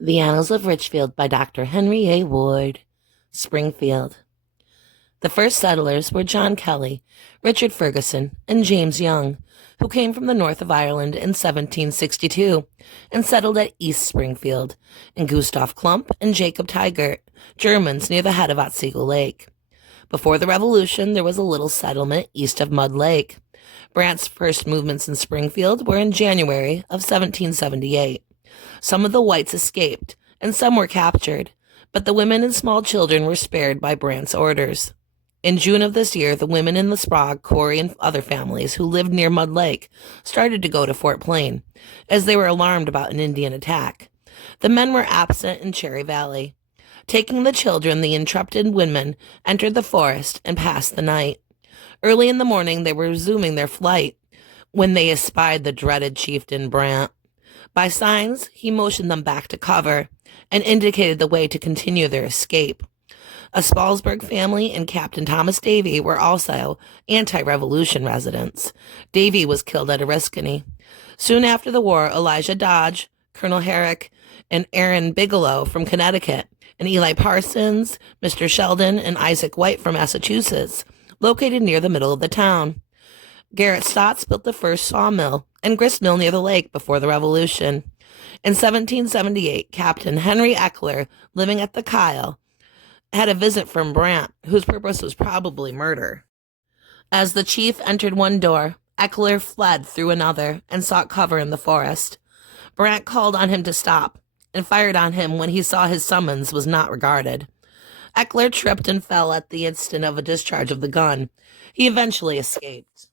The Annals of Richfield by Dr. Henry A. Ward, Springfield. The first settlers were John Kelly, Richard Ferguson, and James Young, who came from the north of Ireland in 1762 and settled at East Springfield, and Gustav Klump and Jacob Tigert, Germans near the head of Otsego Lake. Before the Revolution, there was a little settlement east of Mud Lake. Brant's first movements in Springfield were in January of 1778. Some of the whites escaped, and some were captured, but the women and small children were spared by Brant's orders. In June of this year, the women in the Sprague, Corey, and other families who lived near Mud Lake started to go to Fort Plain, as they were alarmed about an Indian attack. The men were absent in Cherry Valley. Taking the children, the intrepid women entered the forest and passed the night. Early in the morning, they were resuming their flight when they espied the dreaded chieftain Brant. By signs, he motioned them back to cover and indicated the way to continue their escape. A Spalsburg family and Captain Thomas Davy were also anti-revolution residents. Davy was killed at Oriskany. Soon after the war, Elijah Dodge, Colonel Herrick, and Aaron Bigelow from Connecticut, and Eli Parsons, Mr. Sheldon, and Isaac White from Massachusetts, located near the middle of the town. Garrett Stotts built the first sawmill and grist mill near the lake before the Revolution. In 1778, Captain Henry Eckler, living at the Kyle, had a visit from Brant, whose purpose was probably murder. As the chief entered one door, Eckler fled through another and sought cover in the forest. Brant called on him to stop and fired on him when he saw his summons was not regarded. Eckler tripped and fell at the instant of a discharge of the gun. He eventually escaped.